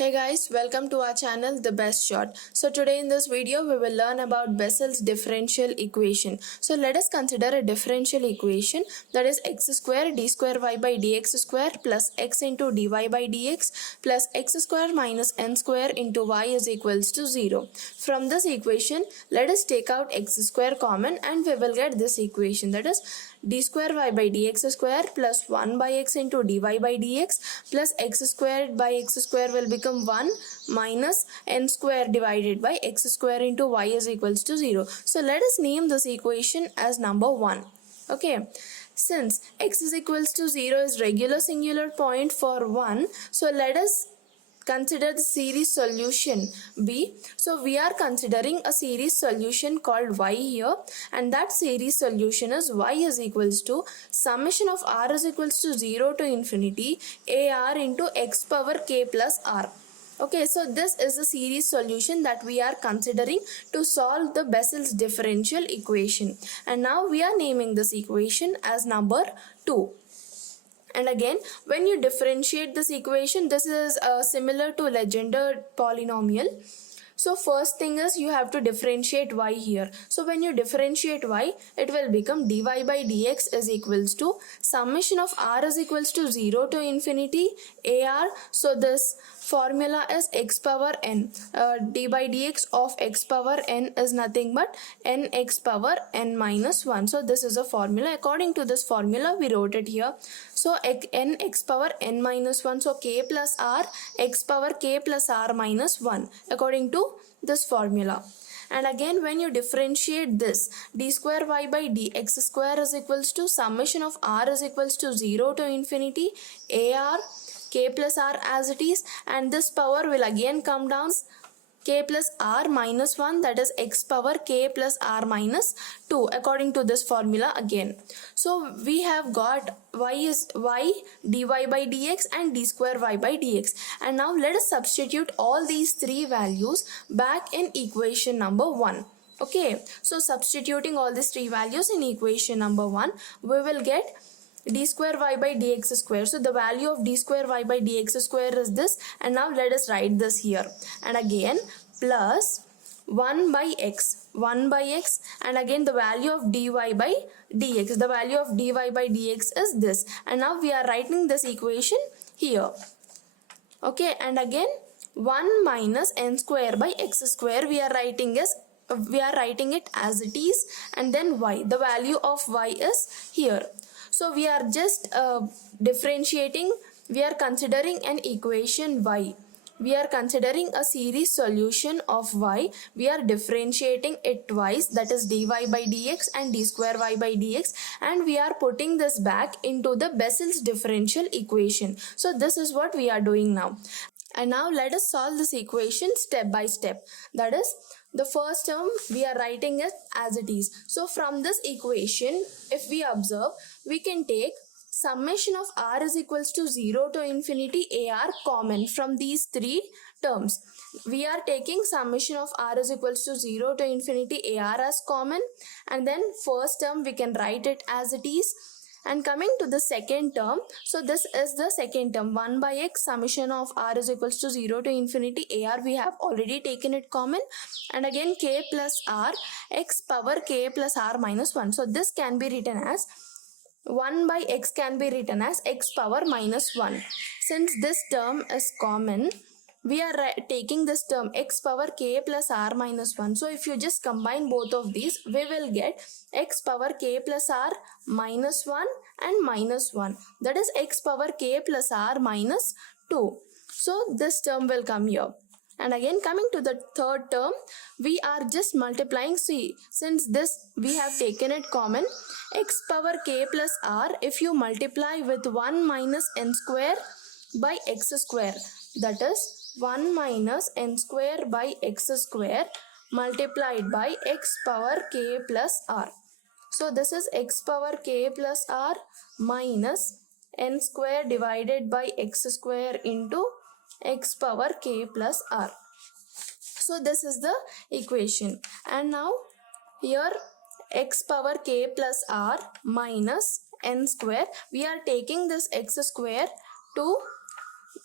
Hey guys, welcome to our channel The Best Shot. So today in this video we will learn about Bessel's differential equation. So let us consider a differential equation, that is x square d square y by dx square plus x into dy by dx plus x square minus n square into y is equals to 0. From this equation, let us take out x square common and we will get this equation, that is d square y by dx square plus 1 by x into dy by dx plus x squared by x square will become 1 minus n square divided by x square into y is equals to 0. So let us name this equation as number 1. Okay. Since x is equals to 0 is regular singular point for 1, so let us consider the series solution B. So we are considering a series solution called y here, and that series solution is y is equals to summation of r is equals to 0 to infinity ar into x power k plus r. Okay, so this is a series solution that we are considering to solve the Bessel's differential equation. And now we are naming this equation as number 2. And again, when you differentiate this equation, this is similar to Legendre polynomial. So first thing is you have to differentiate y here. So when you differentiate y, it will become dy by dx is equals to summation of r is equals to 0 to infinity ar. So this formula is x power n. D by dx of x power n is nothing but n x power n minus 1. So this is a formula. According to this formula, we wrote it here. So n x power n minus 1. So k plus r x power k plus r minus 1 according to this formula. And again, when you differentiate this, d square y by dx square is equals to summation of r is equals to 0 to infinity ar k plus r as it is, and this power will again come down k plus r minus 1, that is x power k plus r minus 2 according to this formula again. So we have got y is y dy by dx and d square y by dx, and now let us substitute all these three values back in equation number 1. Okay, so substituting all these three values in equation number 1, we will get d square y by dx square. So the value of d square y by dx square is this, and now let us write this here. And again plus 1 by x and again the value of dy by dx. The value of dy by dx is this, and now we are writing this equation here. Okay, and again 1 minus n square by x square we are writing it as it is, and then y. The value of y is here. So we are just differentiating, we are considering an equation y. We are considering a series solution of y. We are differentiating it twice, that is dy by dx and d square y by dx, and we are putting this back into the Bessel's differential equation. So this is what we are doing now. And now let us solve this equation step by step. That is, the first term we are writing it as it is. So from this equation, if we observe, we can take summation of r is equals to 0 to infinity ar common from these three terms. We are taking summation of r is equals to 0 to infinity ar as common, and then first term we can write it as it is. And coming to the second term, so this is the second term, 1 by x summation of r is equals to 0 to infinity ar, we have already taken it common, and again k plus r x power k plus r minus 1. So this can be written as 1 by x can be written as x power minus 1. Since this term is common, we are taking this term x power k plus r minus 1. So if you just combine both of these, we will get x power k plus r minus 1 and minus 1. That is x power k plus r minus 2. So this term will come here. And again coming to the third term, we are just multiplying. See, since this we have taken it common, x power k plus r, if you multiply with 1 minus n square by x square, that is 1 minus n square by x square multiplied by x power k plus r. So this is x power k plus r minus n square divided by x square into x power k plus r. So this is the equation. And now here x power k plus r minus n square, we are taking this x square to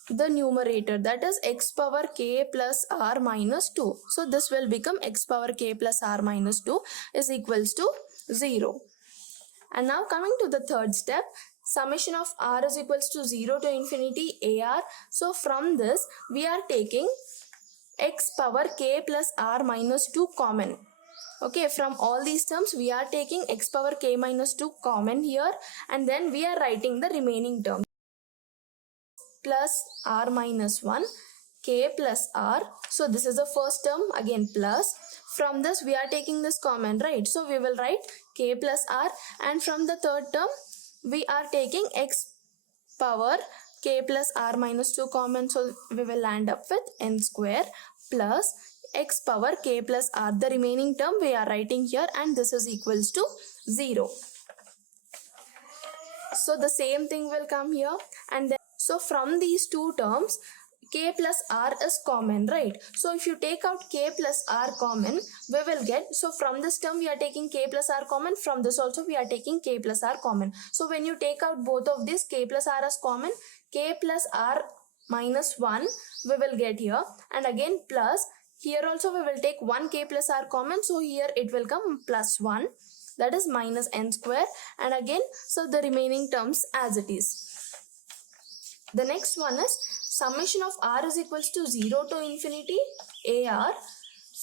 the numerator, that is x power k plus r minus 2. So this will become x power k plus r minus 2 is equals to 0. And now coming to the third step, summation of r is equals to 0 to infinity ar. So from this we are taking x power k plus r minus 2 common. Okay, from all these terms we are taking x power k minus 2 common here, and then we are writing the remaining term plus r minus 1 k plus r. So this is the first term, again plus. From this we are taking this common, right? So we will write k plus r, and from the third term we are taking x power k plus r minus 2 common. So we will land up with n square plus x power k plus r. The remaining term we are writing here, and this is equals to 0. So the same thing will come here, and then so from these two terms k plus r is common, right? So if you take out k plus r common, we will get, so from this term we are taking k plus r common, from this also we are taking k plus r common. So when you take out both of this, k plus r is common, k plus r minus 1 we will get here, and again plus here also we will take 1 k plus r common, so here it will come plus 1, that is minus n square, and again so the remaining terms as it is. The next one is summation of r is equals to 0 to infinity ar.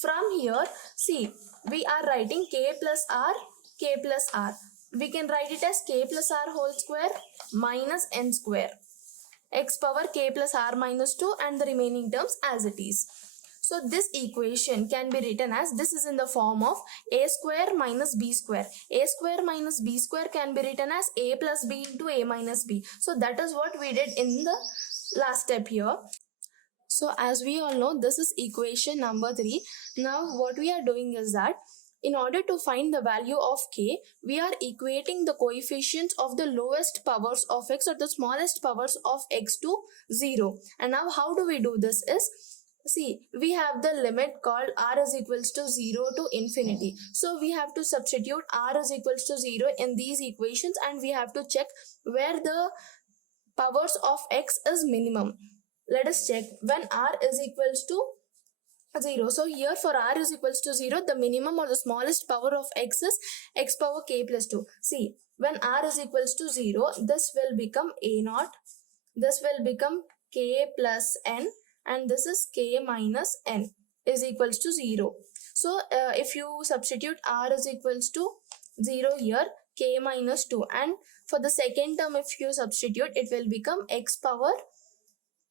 From here, see, we are writing k plus r, k plus r. We can write it as k plus r whole square minus n square, x power k plus r minus 2, and the remaining terms as it is. So this equation can be written as, this is in the form of a square minus b square. A square minus b square can be written as a plus b into a minus b. So that is what we did in the last step here. So as we all know, this is equation number 3. Now what we are doing is that in order to find the value of k, we are equating the coefficients of the lowest powers of x or the smallest powers of x to 0. And now how do we do this is, see, we have the limit called r is equals to 0 to infinity. So we have to substitute r is equals to 0 in these equations, and we have to check where the powers of x is minimum. Let us check when r is equals to 0. So here for r is equals to 0, the minimum or the smallest power of x is x power k plus 2. See, when r is equals to 0, this will become a naught, this will become k plus n, and this is k minus n is equals to 0. So if you substitute r is equals to 0 here, k minus 2, and for the second term if you substitute, it will become x power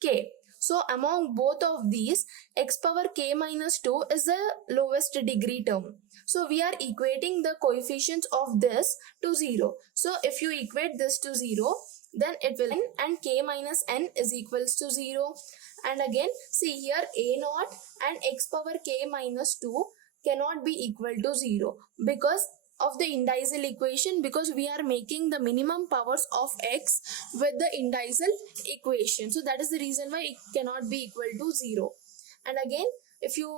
k. So among both of these, x power k minus 2 is the lowest degree term. So we are equating the coefficients of this to 0. So if you equate this to 0, then it will n, and k minus n is equals to 0. And again, see here a naught and x power k minus 2 cannot be equal to 0 because of the individual equation, because we are making the minimum powers of x with the individual equation. So that is the reason why it cannot be equal to 0. And again, if you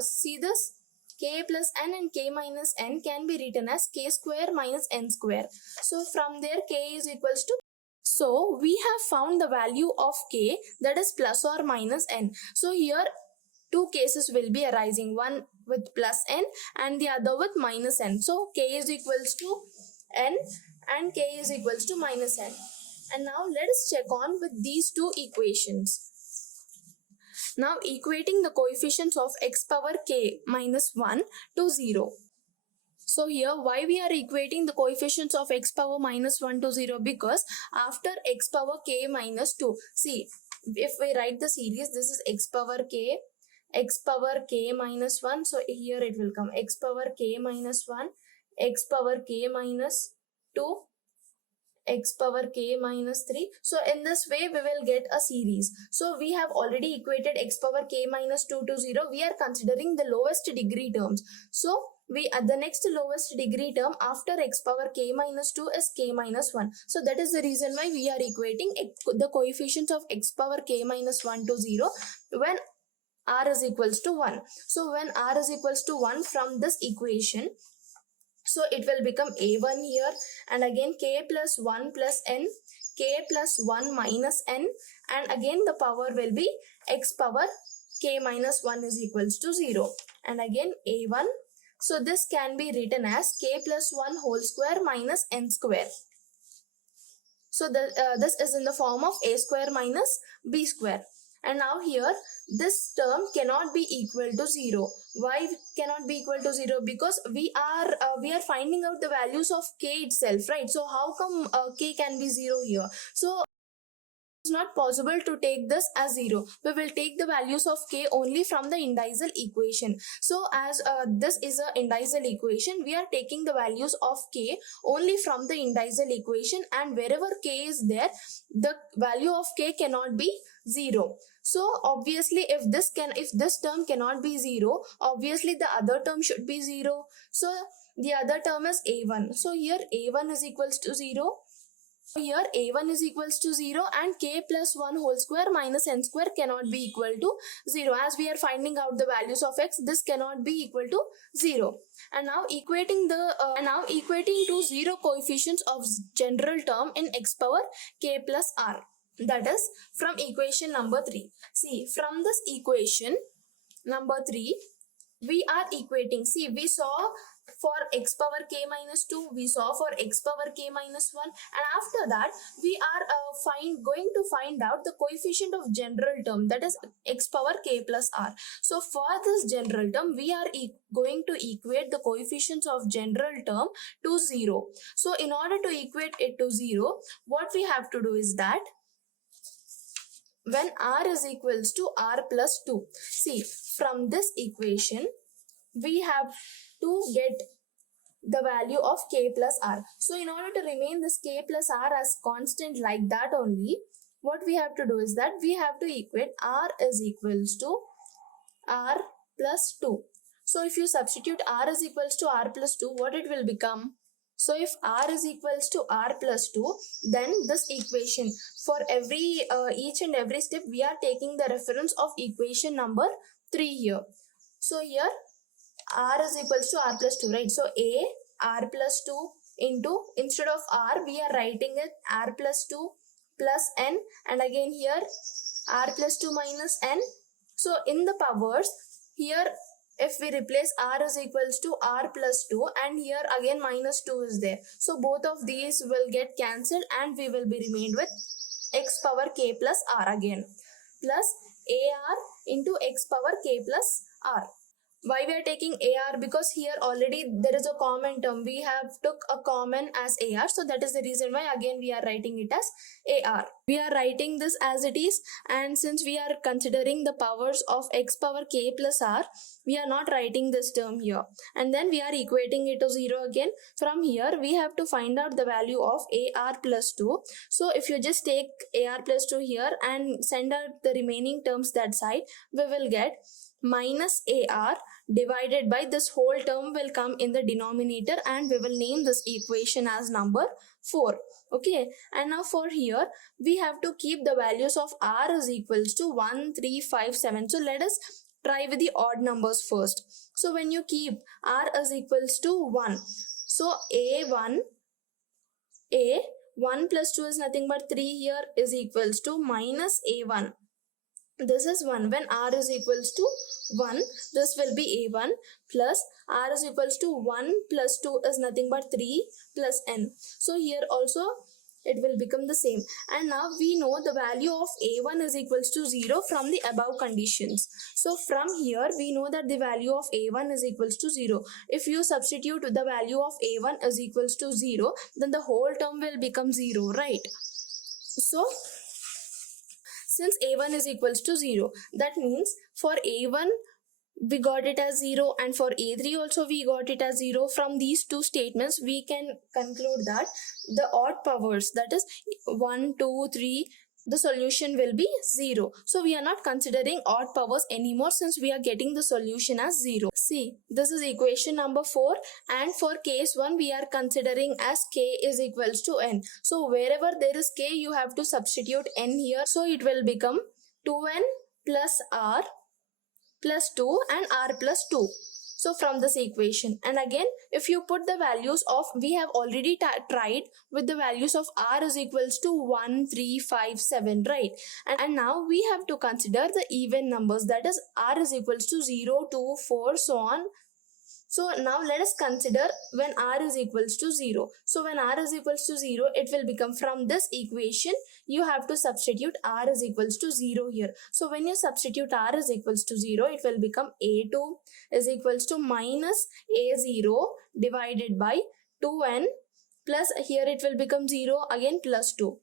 see this, k plus n and k minus n can be written as k square minus n square. So from there k is equals to, so we have found the value of k, that is plus or minus n. So here two cases will be arising, one with plus n and the other with minus n. So k is equals to n and k is equals to minus n. And now let us check on with these two equations. Now equating the coefficients of x power k minus 1 to 0. So here why we are equating the coefficients of x power minus 1 to 0, because after x power k minus 2, see, if we write the series, this is x power k minus 1. So here it will come x power k minus 1, x power k minus 2, x power k minus 3. So in this way we will get a series. So we have already equated x power k minus 2 to 0. We are considering the lowest degree terms. So we at the next lowest degree term after x power k minus 2 is k minus 1. So that is the reason why we are equating the coefficients of x power k minus 1 to 0 when r is equals to 1. So when r is equals to 1, from this equation, so it will become a1 here, and again k plus 1 plus n, k plus 1 minus n, and again the power will be x power k minus 1 is equals to 0, and again a1. So this can be written as k plus 1 whole square minus n square. So this is in the form of a square minus b square. And now here this term cannot be equal to 0. Why cannot be equal to 0? Because we are finding out the values of k itself, right? So how come k can be 0 here? So it's not possible to take this as 0. We will take the values of k only from the indicial equation. So as this is a indicial equation, we are taking the values of k only from the indicial equation, and wherever k is there, the value of k cannot be 0. So obviously if this term cannot be 0, obviously the other term should be 0. So the other term is a1. So here a1 is equals to 0. Here a1 is equals to 0, and k plus 1 whole square minus n square cannot be equal to 0. As we are finding out the values of x, this cannot be equal to 0. And now equating to 0 coefficients of general term in x power k plus r. That is from equation number 3. See, from this equation number 3, we are equating. See, we saw for x power k minus 2, we saw for x power k minus 1, and after that we are going to find out the coefficient of general term, that is x power k plus r. So for this general term, we are going to equate the coefficients of general term to 0. So in order to equate it to 0, what we have to do is that when r is equals to r plus 2, see, from this equation we have to get the value of k plus r. So in order to remain this k plus r as constant like that only, what we have to do is that we have to equate r is equals to r plus 2. So if you substitute r is equals to r plus 2, what it will become? So if r is equals to r plus 2, then this equation, for each and every step, we are taking the reference of equation number 3 here. So here r is equals to r plus 2, right? So a r plus 2 into, instead of r, we are writing it r plus 2 plus n, and again here r plus 2 minus n. So in the powers, here if we replace r is equals to r plus 2, and here again minus 2 is there. So both of these will get cancelled, and we will be remained with x power k plus r again, plus ar into x power k plus r. Why we are taking AR? Because here already there is a common term. We have took a common as AR. So that is the reason why again we are writing it as AR. We are writing this as it is, and since we are considering the powers of x power k plus r, we are not writing this term here. And then we are equating it to 0 again. From here we have to find out the value of AR plus 2. So if you just take AR plus 2 here and send out the remaining terms that side, we will get minus AR divided by this whole term will come in the denominator, and we will name this equation as number 4. Okay, and now for here we have to keep the values of r is equals to 1, 3, 5, 7. So let us try with the odd numbers first. So when you keep r is equals to 1, so a1 plus 2 is nothing but 3 here is equals to minus a1. This is 1. When r is equals to 1, this will be a1 plus r is equals to 1 plus 2 is nothing but 3 plus n. So here also it will become the same. And now we know the value of a1 is equals to 0 from the above conditions. So from here we know that the value of a1 is equals to 0. If you substitute the value of a1 is equals to 0, then the whole term will become 0, right? So since a1 is equals to 0, that means for a1 we got it as 0, and for a3 also we got it as 0. From these two statements we can conclude that the odd powers, that is 1, 2, 3, the solution will be 0. So we are not considering odd powers anymore, since we are getting the solution as 0. See, this is equation number 4, and for case 1 we are considering as k is equals to n. So wherever there is k, you have to substitute n here. So it will become 2n plus r plus 2 and r plus 2. So from this equation, and again if you put the values of, we have already tried with the values of r is equals to 1, 3, 5, 7, right? And now we have to consider the even numbers, that is r is equals to 0, 2, 4, so on. So now let us consider when r is equals to 0. So when r is equals to 0, it will become, from this equation you have to substitute r is equals to 0 here. So when you substitute r is equals to 0, it will become a2 is equals to minus a0 divided by 2n, plus here it will become 0 again plus 2.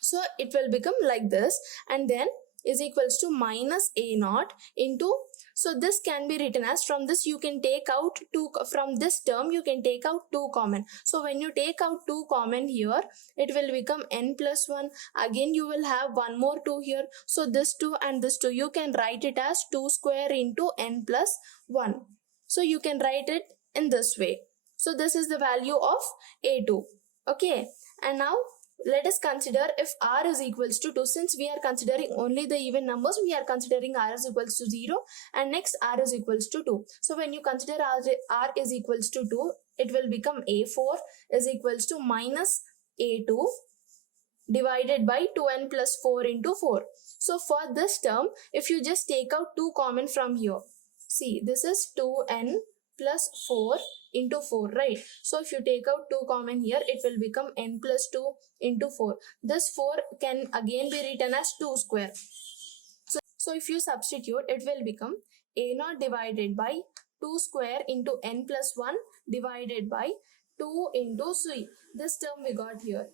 So it will become like this, and then is equals to minus a naught into, so this can be written as, from this you can take out 2, from this term you can take out 2 common. So when you take out 2 common here, it will become n plus 1. Again you will have one more 2 here. So this 2 and this 2, you can write it as 2 square into n plus 1. So you can write it in this way. So this is the value of a2. Okay, and now let us consider if r is equals to 2. Since we are considering only the even numbers, we are considering r is equals to 0, and next r is equals to 2. So when you consider r is equals to 2, it will become a4 is equals to minus a2 divided by 2n plus 4 into 4. So for this term, if you just take out 2 common from here, see this is 2n plus 4 into 4, right? So if you take out 2 common here, it will become n plus 2 into 4. This 4 can again be written as 2 square. So if you substitute, it will become a0 divided by 2 square into n plus 1 divided by 2 into 3. This term we got here.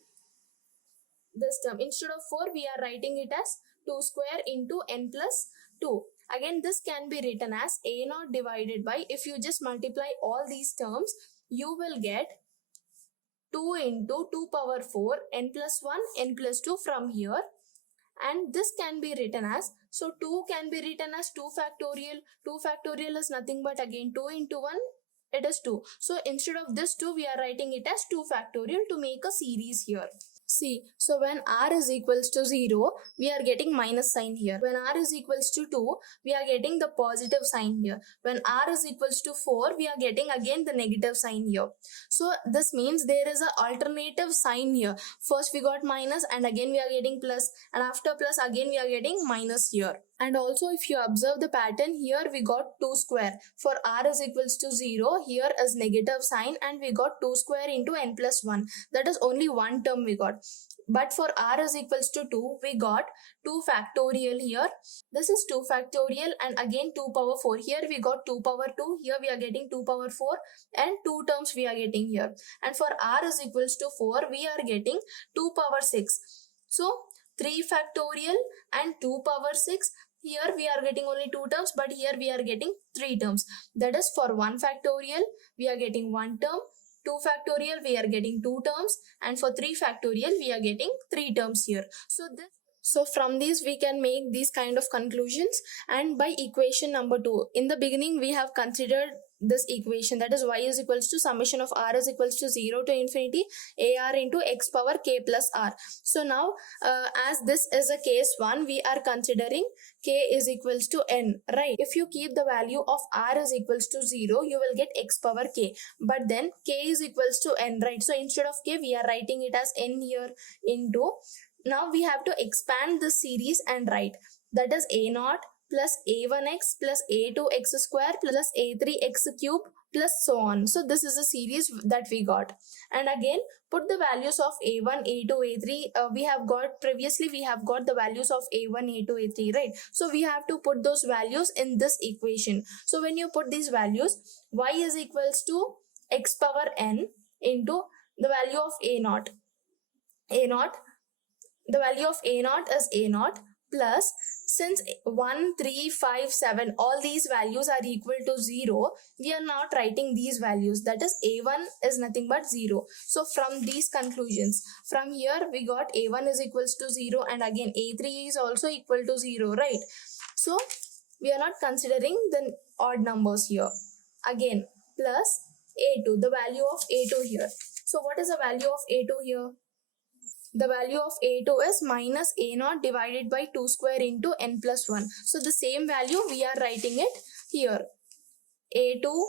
This term, instead of 4, we are writing it as 2 square into n plus 2. Again, this can be written as a0 divided by, if you just multiply all these terms, you will get 2 into 2 power 4 n plus 1 n plus 2 from here. And this can be written as, so 2 can be written as 2 factorial. 2 factorial is nothing but again 2 into 1, it is 2. So instead of this 2, we are writing it as 2 factorial to make a series here. See, so when r is equals to 0, we are getting minus sign here. When r is equals to 2, we are getting the positive sign here. When r is equals to 4, we are getting again the negative sign here. So this means there is an alternative sign here. First we got minus, and again we are getting plus, and after plus again we are getting minus here. And also if you observe the pattern here, we got 2 square. For r is equals to 0, here is negative sign, and we got 2 square into n plus 1. That is only one term we got. But for r is equals to 2, we got 2 factorial here. This is 2 factorial, and again 2 power 4. Here we got 2 power 2. Here we are getting 2 power 4, and 2 terms we are getting here. And for r is equals to 4, we are getting 2 power 6. So 3 factorial and 2 power 6. Here we are getting only 2 terms, but here we are getting 3 terms. That is, for 1 factorial, we are getting 1 term. 2 factorial, we are getting 2 terms. And for 3 factorial, we are getting 3 terms here. So from these, we can make these kind of conclusions. And by equation number 2, in the beginning, we have considered this equation, that is y is equals to summation of r is equals to 0 to infinity ar into x power k plus r. So now as this is a case 1, we are considering k is equals to n, right? If you keep the value of r is equals to 0, you will get x power k, but then k is equals to n, right? So instead of k, we are writing it as n here into, now we have to expand the series and write, that is a0 plus a1x plus a2x square plus a3x cube plus so on. So this is a series that we got. And again, put the values of a1, a2, a3. We have got the values of a1, a2, a3, right? So we have to put those values in this equation. So when you put these values, y is equals to x power n into the value of a0. The value of a0 is a0 plus, since 1, 3, 5, 7, all these values are equal to 0, we are not writing these values. That is, a1 is nothing but 0. So from these conclusions, from here we got a1 is equals to 0, and again a3 is also equal to 0, right? So we are not considering the odd numbers here. Again, plus a2, the value of a2 here. So what is the value of a2 here? The value of a2 is minus a0 divided by 2 square into n plus 1. So the same value we are writing it here. A2,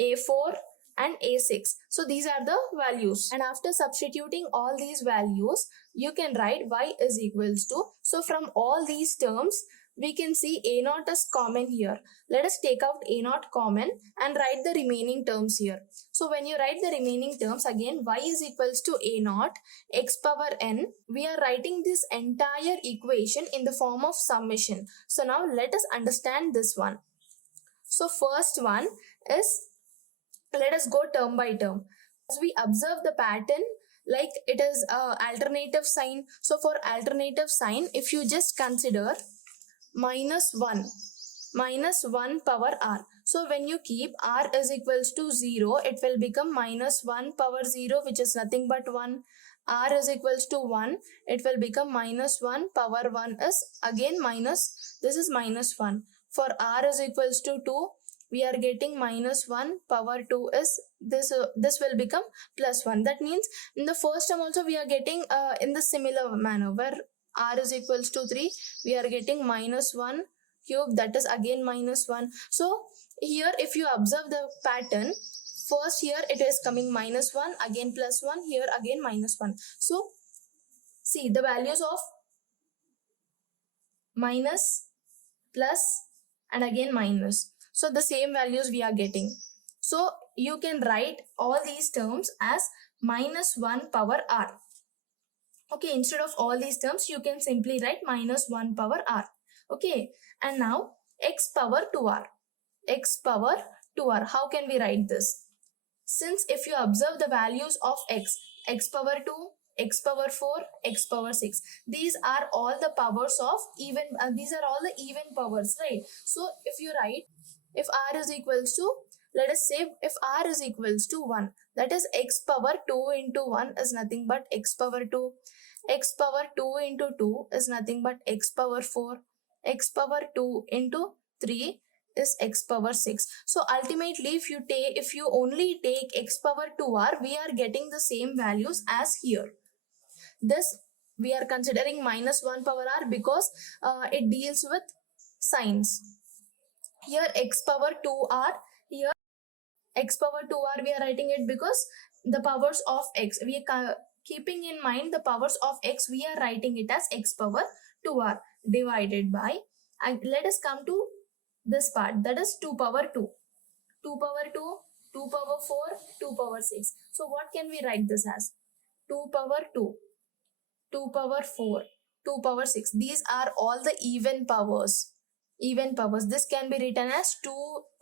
A4 and A6. So these are the values, and after substituting all these values you can write y is equals to, so from all these terms we can see A0 is common here. Let us take out A0 common and write the remaining terms here. So when you write the remaining terms, again y is equals to A0 x power n. We are writing this entire equation in the form of summation. So now let us understand this one. So first one is, let us go term by term. As we observe the pattern, like it is alternative sign. So for alternative sign, if you just consider minus 1 power r. So when you keep r is equals to 0, it will become minus 1 power 0, which is nothing but 1. R is equals to 1, it will become minus 1 power 1 is again minus, this is minus 1. For r is equals to 2, we are getting minus 1 power 2 is this will become plus 1. That means in the first term also we are getting in the similar manner, where r is equals to 3, we are getting minus 1 cube, that is again minus 1. So here if you observe the pattern, first here it is coming minus 1, again plus 1, here again minus 1. So see the values of minus, plus and again minus. So the same values we are getting. So you can write all these terms as minus 1 power r. Okay, instead of all these terms, you can simply write minus 1 power r. Okay, and now x power 2r. X power 2r. How can we write this? Since if you observe the values of x, x power 2, x power 4, x power 6, these are all the powers of even, these are all the even powers, right? So if you write, if r is equals to, let us say if r is equals to 1, that is x power 2 into 1 is nothing but x power 2. X power 2 into 2 is nothing but x power 4. X power 2 into 3 is x power 6. So ultimately if you only take x power 2r, we are getting the same values as here. This we are considering minus 1 power r because it deals with signs. Here x power 2r, here x power 2r we are writing it because the powers of x, we are keeping in mind the powers of x, we are writing it as x power 2r divided by, and let us come to this part, that is 2 power 2. 2 power 2, 2 power 4, 2 power 6. So what can we write this as? 2 power 2, 2 power 4, 2 power 6. These are all the even powers. Even powers. This can be written as 2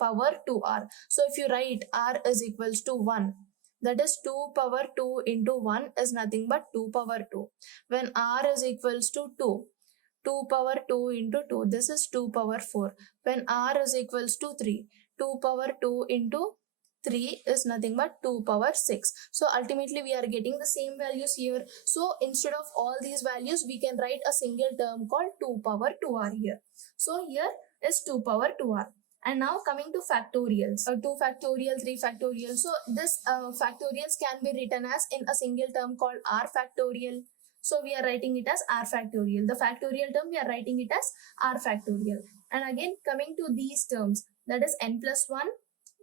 power 2r. So if you write r is equals to 1, that is 2 power 2 into 1 is nothing but 2 power 2. When r is equals to 2, 2 power 2 into 2, this is 2 power 4. When r is equals to 3, 2 power 2 into 3 is nothing but 2 power 6. So ultimately we are getting the same values here. So instead of all these values, we can write a single term called 2 power 2r here. So here is 2 power 2r. And now coming to factorials, 2 factorial, 3 factorial. So this factorials can be written as in a single term called r factorial. So we are writing it as r factorial. The factorial term we are writing it as r factorial. And again coming to these terms, that is n plus 1,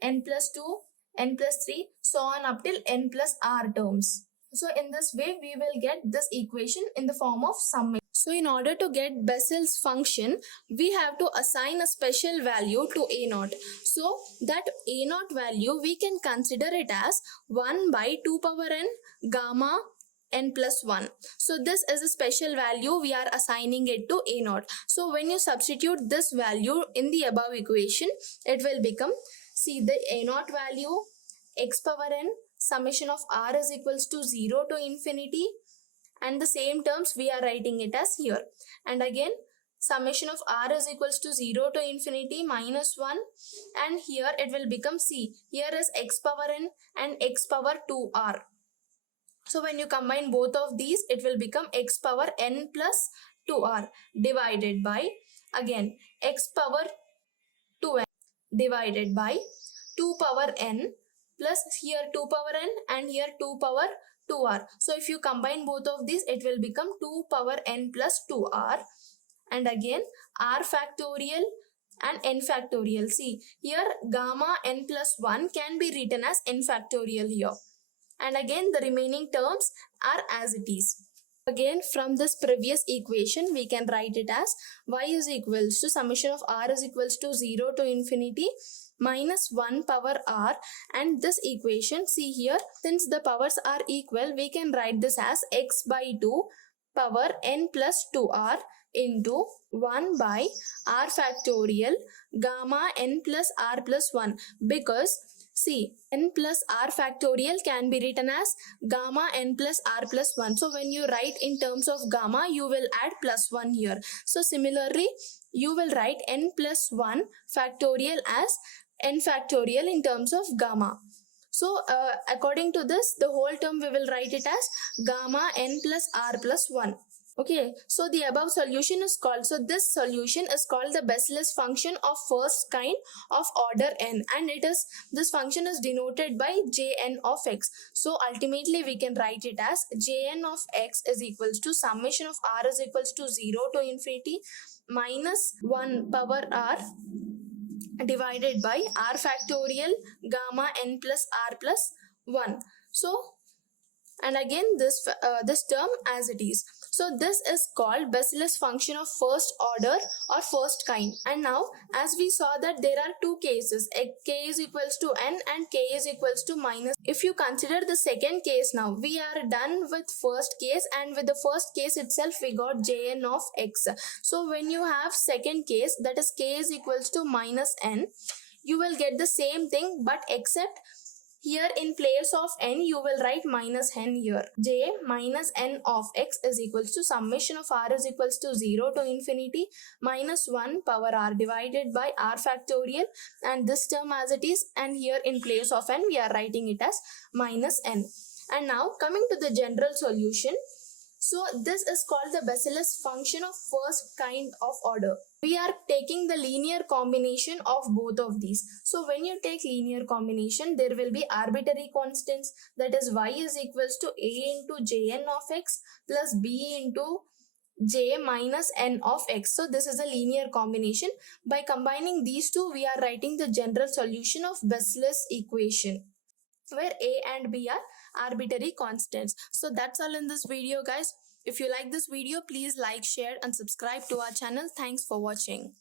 n plus 2, n plus 3, so on up till n plus r terms. So in this way we will get this equation in the form of summation. So in order to get Bessel's function, we have to assign a special value to a0. So that a0 value we can consider it as 1 by 2 power n gamma n plus 1. So this is a special value we are assigning it to a0. So when you substitute this value in the above equation, it will become, see the a0 value, x power n summation of r is equals to 0 to infinity, and the same terms we are writing it as here. And again summation of r is equals to 0 to infinity minus 1, and here it will become, see here is x power n and x power 2r. So when you combine both of these, it will become x power n plus 2r divided by, again x power 2n divided by 2 power n plus here 2 power n and here 2 power 2r. So if you combine both of these, it will become 2 power n plus 2r. And again r factorial and n factorial. See, here gamma n plus 1 can be written as n factorial here. And again the remaining terms are as it is. Again, from this previous equation, we can write it as y is equals to summation of r is equals to 0 to infinity minus 1 power r, and this equation, see here, since the powers are equal, we can write this as x by 2 power n plus 2r into 1 by r factorial gamma n plus r plus 1, because see, n plus r factorial can be written as gamma n plus r plus 1. So when you write in terms of gamma, you will add plus 1 here. So similarly, you will write n plus 1 factorial as n factorial in terms of gamma. So according to this, the whole term we will write it as gamma n plus r plus 1. Okay, so the above solution is called, so this solution is called the Bessel's function of first kind of order n, and this function is denoted by Jn of x. So ultimately we can write it as Jn of x is equals to summation of r is equals to 0 to infinity minus 1 power r divided by r factorial gamma n plus r plus 1. So, and again this term as it is. So this is called Bessel's function of first order or first kind. And now as we saw that there are two cases, k is equals to n and k is equals to minus. If you consider the second case, now we are done with first case, and with the first case itself we got Jn of x. So when you have second case, that is k is equals to minus n, you will get the same thing, but except here in place of n you will write minus n here. J minus n of x is equals to summation of r is equals to 0 to infinity minus 1 power r divided by r factorial, and this term as it is, and here in place of n we are writing it as minus n. And now coming to the general solution. So this is called the Bessel's function of first kind of order. We are taking the linear combination of both of these. So when you take linear combination, there will be arbitrary constants, that is y is equals to a into jn of x plus b into j minus n of x. So this is a linear combination. By combining these two, we are writing the general solution of Bessel's equation, where a and b are arbitrary constants. So that's all in this video, guys. If you like this video, please like, share and subscribe to our channel. Thanks for watching.